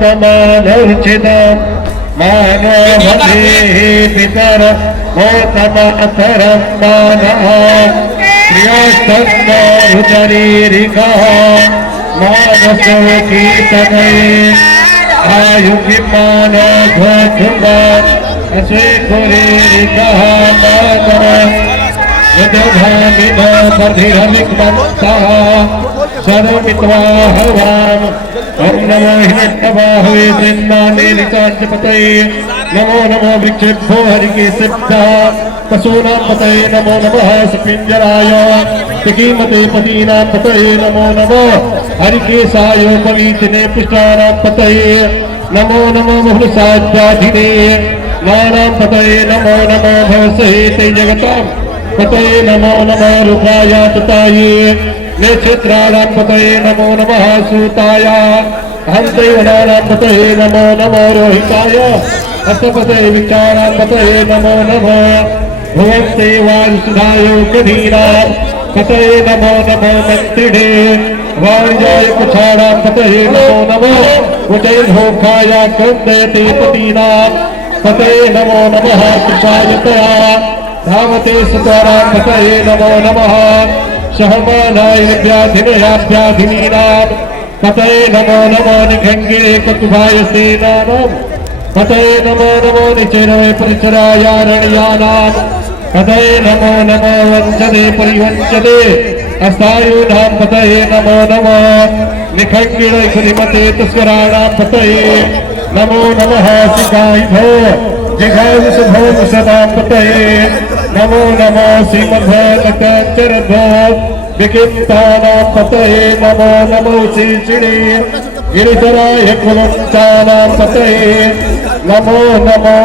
समानर्चितम् मानवधे पितर मोतमातरं मानः प्रियस्तन्नरुदरीरिकः मानसकीर्तने आयुर्मानध्वजुमान् अस्वीकुरीरिकः मानः यदधामिनो बधिरविग्मन्तः सर्वमित्वा हवाम् ॐ नमो हिरण्यबाहवे श्रीन्नानेलिकाञ्चपतये नमो नमो वृक्षेभ्यो हरिकेशेभ्यः पशूनां पतये नमो नमः सपिञ्जराय तिकीमते पतीनां पतये नमो नमः हरिकेशाय पवीतिने पुष्टानां पतये नमो नमो बहुसाध्याधिने नानां पतये नमो नमो भवसहेते जगतां पतये नमो नमः रुद्राय तताये नेक्षत्राणां पतये नमो नमः सूताय हंसैवनानां पतये नमो नमो रोहिताय हस्तपतये विचारां पतये नमो नमः भुवन्ते वायुसुधाय कधीनां पतये नमो नमो मन्त्रिणे वाणिजाय कुक्षाणां पतये नमो नमः कुचैर्भोखाय क्रन्दयते पतीनां पतये नमो नमः कृशायतया धावते सुतारां पतये नमो नमः सहमानाय व्याधिनयाभ्याधिनीनां पतये नमो नमो निखङ्गिरे ककुभाय सेनानां पतये नमो नमो निचेनवे परिचरायारण्यानां पतये नमो नमो वञ्चने परिवञ्चने अस्तायूनां पतये नमो नमः निखङ्गिरे कुलिमते तस्कराणां पतये नमो नमः सिकायभो जिघांसभो सदां पतये नमो नमो श्रीमद्भगवतचरभो विकिंतानां पतये नमो नमो श्रीश्री गिरिधराय कुलंचानां पतये नमो नमो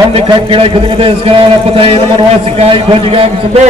ओम निखंगिरे कुलिमते स्कराणां पतये नमो नमः सिकाय भोजिगांसभो